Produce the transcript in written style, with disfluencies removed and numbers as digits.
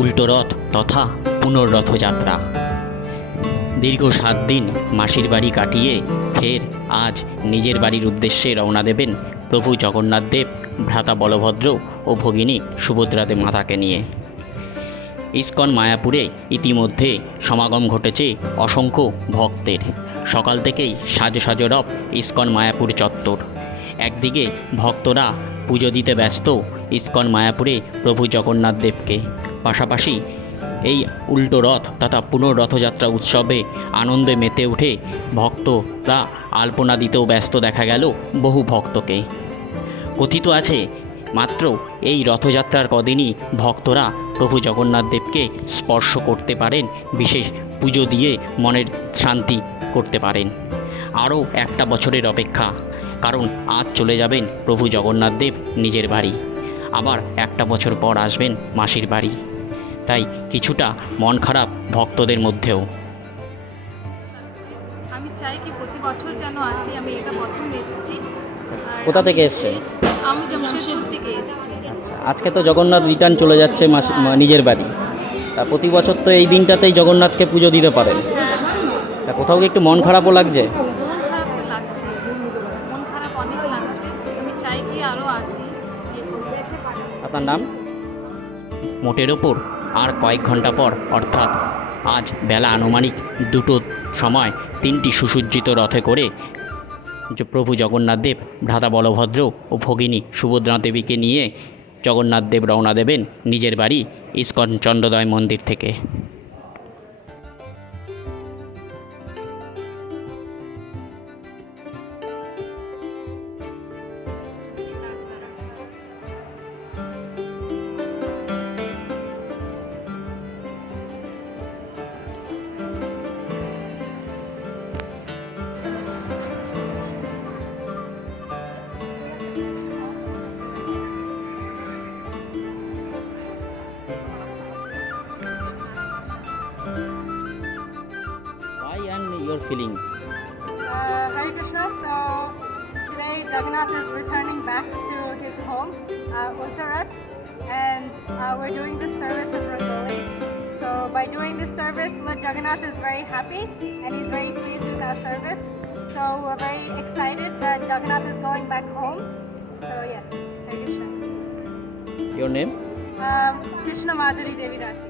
উল্টো রথ তথা পুনর্রথযাত্রা। দীর্ঘ 7 দিন মাসির বাড়ি কাটিয়ে ফের আজ নিজের বাড়ির উদ্দেশ্যে রওনা দেবেন প্রভু জগন্নাথ দেব ভ্রাতা বলভদ্র ও ভগিনী সুভদ্রা মাতাকে নিয়ে। ইস্কন মায়াপুরে ইতিমধ্যে সমাগম ঘটেছে অসংখ্য ভক্তের। সকাল থেকেই সাজো সাজো রব ইস্কন মায়াপুর চত্বর। একদিকে ভক্তরা পুজো দিতে ব্যস্ত ইস্কন মায়াপুরে প্রভু জগন্নাথ দেবকে, পাশাপাশি এই উল্টো রথ তথা পুনর্রথযাত্রা উৎসবে আনন্দে মেতে উঠে ভক্তরা আলপনা দিতেও ব্যস্ত দেখা গেল বহু ভক্তকে। কথিত আছে মাত্র এই রথযাত্রার কদিনই ভক্তরা প্রভু জগন্নাথ দেবকে স্পর্শ করতে পারেন, বিশেষ পুজো দিয়ে মনের শান্তি করতে পারেন। আরও একটা বছরের অপেক্ষা, কারণ আজ চলে যাবেন প্রভু জগন্নাথ দেব নিজের বাড়ি, আবার একটা বছর পর আসবেন মাসির বাড়ি। তাই কিছুটা মন খারাপ ভক্তদের মধ্যেও। আমি চাই কি প্রতি বছর যেন আসি। আমি এটা প্রথম এসেছি। কোথা থেকে এসছেন? আমি জামশেদপুর থেকে এসেছি। আজকে তো জগন্নাথ রিটার্ন চলে যাচ্ছে নিজের বাড়ি, তা প্রতি বছর তো এই দিনটাতেই জগন্নাথকে পুজো দিতে পারেন, তা কোথাও কি একটু মন খারাপও লাগছে? মন খারাপ লাগছে, মন খারাপ অনেক লাগছে। আমি চাই কি আরও আসি। আপনার নাম? মোটের ওপর আর কয়েক ঘন্টা পর, অর্থাৎ আজ বেলা আনুমানিক 2টোর সময় 3টি সুসজ্জিত রথে করে প্রভু জগন্নাথ দেব ভ্রাতা বলভদ্র ও ভগিনী সুভদ্রা দেবীকে নিয়ে জগন্নাথ দেব রওনা দেবেন নিজের বাড়ি ইস্কন চন্দ্রোদয় মন্দির থেকে। Why and your feeling? Hare Krishna. So today Jagannath is returning back to his home, Uttarath, and we're doing this service of Rangoli. So by doing this service, Lord Jagannath is very happy and he's very pleased with our service. So we're very excited that Jagannath is going back home. So yes, Hare Krishna. Your name? Krishna Madhuri Devi Rasi.